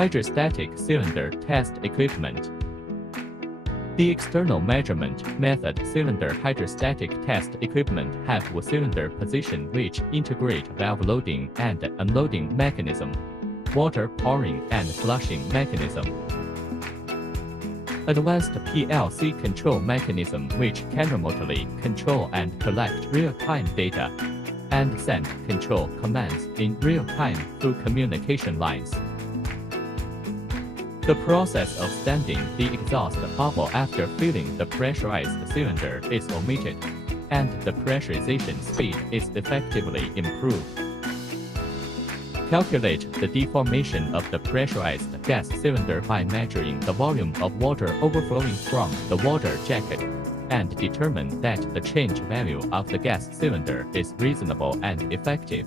Hydrostatic cylinder test equipment. The external measurement method cylinder hydrostatic test equipment have a cylinder position which integrate valve loading and unloading mechanism, water pouring and flushing mechanism, advanced PLC control mechanism which can remotely control and collect real-time data, and send control commands in real time through communication lines. The process of standing the exhaust bubble after filling the pressurized cylinder is omitted, and the pressurization speed is effectively improved. Calculate the deformation of the pressurized gas cylinder by measuring the volume of water overflowing from the water jacket, and determine that the change value of the gas cylinder is reasonable and effective.